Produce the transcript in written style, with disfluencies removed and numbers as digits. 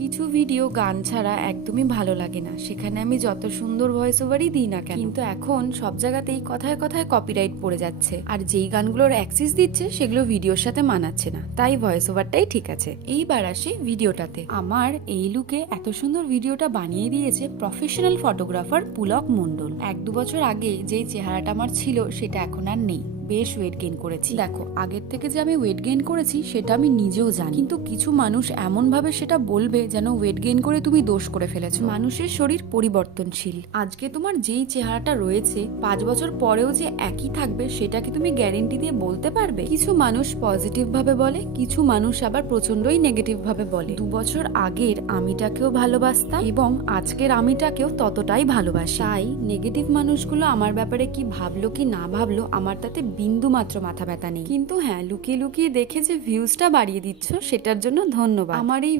কিছু ভিডিও গান ছাড়া একদমই ভালো লাগে না, সেখানে আমি যত সুন্দর ভয়েস ওভারই দিই না কেন। কিন্তু এখন সব জায়গাতেই কথায় কথায় কপিরাইট পড়ে যাচ্ছে, আর যেই গানগুলোর অ্যাক্সেস দিচ্ছে সেগুলো ভিডিওর সাথে মানাচ্ছে না, তাই ভয়েস ওভারটাই ঠিক আছে। এইবার আসি ভিডিওটাতে। আমার এই লুকে এত সুন্দর ভিডিওটা বানিয়ে দিয়েছে প্রফেশনাল ফটোগ্রাফার পুলক মণ্ডল। 1-2 বছর আগে যেই চেহারাটা আমার ছিল সেটা এখন আর নেই, বেশ ওয়েট গেইন করেছি। দেখো, আগের থেকে যে আমি ওয়েট গেইন করেছি সেটা আমি নিজেও জানি, কিন্তু কিছু মানুষ এমন ভাবে সেটা বলবে যেন ওয়েট গেইন করে তুমি দোষ করে ফেলেছো। মানুষের শরীর পরিবর্তনশীল। আজকে তোমার যেই চেহারাটা রয়েছে 5 বছর পরেও যে একই থাকবে সেটা কি তুমি গ্যারেন্টি দিয়ে বলতে পারবে? কিছু মানুষ পজিটিভ ভাবে বলে, কিছু মানুষ আবার প্রচন্ডই নেগেটিভ ভাবে বলে। 2 বছর আগের আমিটাকেও ভালোবাসতাম এবং আজকের আমিটাকেও ততটাই ভালোবাসি। তাই নেগেটিভ মানুষগুলো আমার ব্যাপারে কি ভাবলো কি না ভাবলো আমার তাতে বিন্দু মাত্র মাথা ব্যথা নেই। কিন্তু হ্যাঁ, লুকিয়ে লুকিয়ে দেখে যে ভিউজটা বাড়িয়ে দিচ্ছ সেটার জন্য ধন্যবাদ। আমার এই